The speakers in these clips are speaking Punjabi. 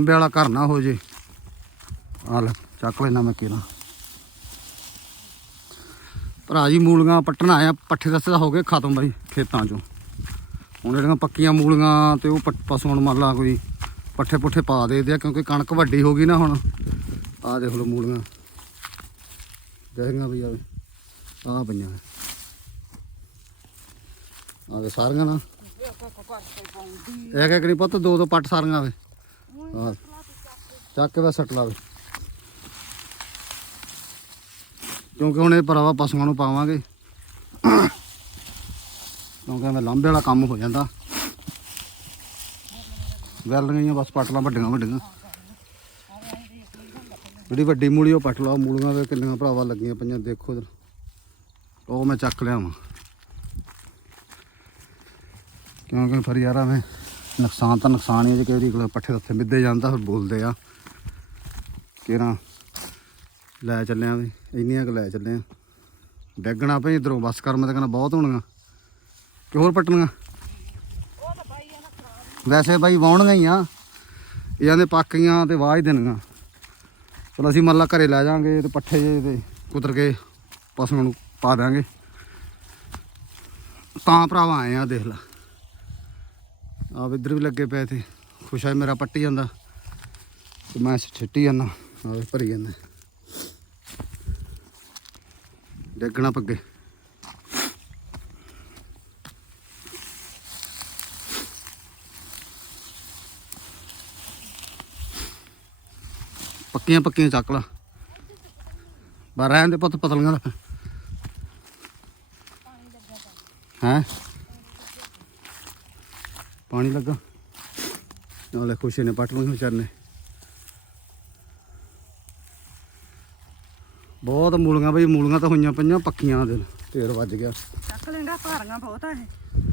ਅੰਬੇ ਵਾਲਾ ਘਰ ਨਾ ਹੋ ਜੇ। ਆ ਲੈ, ਚੱਕ ਲੈਣਾ ਮੈਂ ਕਿਹਨਾਂ ਭਰਾ ਜੀ, ਮੂਲੀਆਂ ਪੱਟਣ ਆਇਆ ਪੱਠੇ ਦੱਸੇ ਤਾਂ ਹੋ ਗਏ ਖਤਮ ਬਾਈ, ਖੇਤਾਂ ਚੋਂ। ਹੁਣ ਜਿਹੜੀਆਂ ਪੱਕੀਆਂ ਮੂਲੀਆਂ ਤੇ ਉਹ ਪੱਟ- ਪਸ਼ੂਆਂ ਮੰਨ ਲਾ ਕੋਈ ਪੱਠੇ ਪੁੱਠੇ ਪਾ ਦੇਦੇ ਆ, ਕਿਉਂਕਿ ਕਣਕ ਵੱਡੀ ਹੋ ਗਈ ਨਾ ਹੁਣ। ਆਹ ਦੇਖ ਲਓ ਮੂਲੀਆਂ। ਦੇਖੀਆਂ ਵੀ। ਆਵੇ ਆ ਪਈਆਂ ਆਹ ਵੇ ਸਾਰੀਆਂ ਨਾ। ਇੱਕ ਇੱਕ ਨਹੀਂ ਪੁੱਤ ਦੋ ਦੋ ਪੱਟ ਸਾਰੀਆਂ ਵੇ। ਆਹ ਚੱਕ ਕੇ ਬਸ ਸੱਟ ਲਾਵੇ ਕਿਉਂਕਿ ਹੁਣ ਇਹ ਭਰਾਵਾ ਪਸ਼ੂਆਂ ਨੂੰ ਪਾਵਾਂਗੇ। ਕਿਉਂਕਿ ਐਵੇਂ ਲਾਂਬੇ ਵਾਲਾ ਕੰਮ ਹੋ ਜਾਂਦਾ। ਵੈਲ ਗਈਆਂ ਬਸ ਪੱਟ ਲਾਂ ਵੱਡੀਆਂ ਵੱਡੀਆਂ। ਜਿਹੜੀ ਵੱਡੀ ਮੂਲੀ ਉਹ ਪੱਟ ਲਾ ਮੂਲੀਆਂ ਦੇ ਕਿੰਨੀਆਂ ਭਰਾਵਾ ਲੱਗੀਆਂ ਪਈਆਂ, ਦੇਖੋ ਉਹ ਮੈਂ ਚੱਕ ਲਿਆਵਾਂ। ਕਿਉਂਕਿ ਫਿਰ ਯਾਰ ਐਵੇਂ ਨੁਕਸਾਨ ਤਾਂ ਨੁਕਸਾਨ ਹੀ ਹੈ ਜੇ ਕਿਹੜੀ ਕੋਲ ਪੱਠੇ ਉੱਥੇ ਮਿੱਦੇ ਜਾਂਦਾ, ਫਿਰ ਬੋਲਦੇ ਆ। ਕਿਹੜਾ ਲੈ ਚੱਲਿਆ ਵੀ, ਇੰਨੀਆਂ ਕੁ ਲੈ ਚੱਲੇ ਆ। ਡੈਗਣਾ ਪਈ ਇਧਰੋਂ, ਬਸ ਕਰ ਮੈਂ ਤਾਂ ਕਹਿੰਦਾ ਬਹੁਤ ਹੋਣੀਆਂ ਕਿ ਹੋਰ ਪੱਟਣੀਆਂ? ਵੈਸੇ ਬਾਈ ਵਾਉਣਗੀਆਂ ਹੀ ਆ। ਇਹਨਾਂ ਦੇ ਪੱਕੀਆਂ ਤੇ ਵਾਹ ਹੀ ਦੇਣੀਆਂ ਚਲ ਅਸੀਂ ਮੱਲਾ ਘਰੇ ਲੈ ਜਾਾਂਗੇ ਤੇ ਪੱਠੇ ਜੇ ਤੇ ਕੁਤਰ ਕੇ ਪਸ਼ੂਆਂ ਨੂੰ ਪਾ ਦਾਂਗੇ ਤਾਂ ਭਰਾਵਾ ਆਏ ਆ, ਦੇਖ ਲਾ। ਆ ਇੱਧਰ ਵੀ ਲੱਗੇ ਪਏ ਤੇ ਖੁਸ਼ਾ ਮੇਰਾ ਪੱਟੀ ਜਾਂਦਾ। ਤੇ ਮੈਂ ਛਿੱਟੀ ਜਾਂਦਾ ਆ ਭਰੀ ਜਾਂਦਾ। ਡੇਗਣਾ ਪੱਗੇ। ਪੱਕੀਆਂ ਪੱਕੀਆਂ ਚੱਕ ਲਾ। ਬਾਹਰ ਰਹਿਣ ਦੇ ਪੁੱਤ, ਪਤਲੀਆਂ ਦਾ। ਹੈ? ਪਾਣੀ ਲੱਗਾ। ਨਾਲੇ ਖੁਸ਼ੀ ਨੇ ਪੱਟ ਲਈ ਵਿਚਾਰ ਨੇ ਬਹੁਤ ਮੂਲੀਆਂ ਬਈ ਮੂਲੀਆਂ ਤਾਂ ਹੋਈਆਂ ਪਈਆਂ ਪੱਕੀਆਂ ਦੇ। ਢੇਰ ਵੱਜ ਗਿਆ। ਚੱਕ ਲੈਂਦਾ ਭਾਰੀਆਂ ਬਹੁਤ ਆ ਇਹ।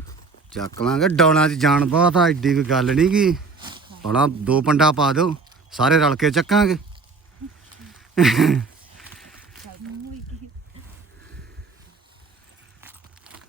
ਚੱਕ ਲਾਂਗੇ ਡੌਲਾਂ 'ਚ ਜਾਣ ਬਹੁਤ ਆ ਐਡੀ ਕੋਈ ਗੱਲ ਨਹੀਂ ਗੀ। ਹੁਣ ਦੋ ਪੰਡਾ ਪਾ ਦਿਓ ਸਾਰੇ ਰਲ ਕੇ ਚੱਕਾਂਗੇ।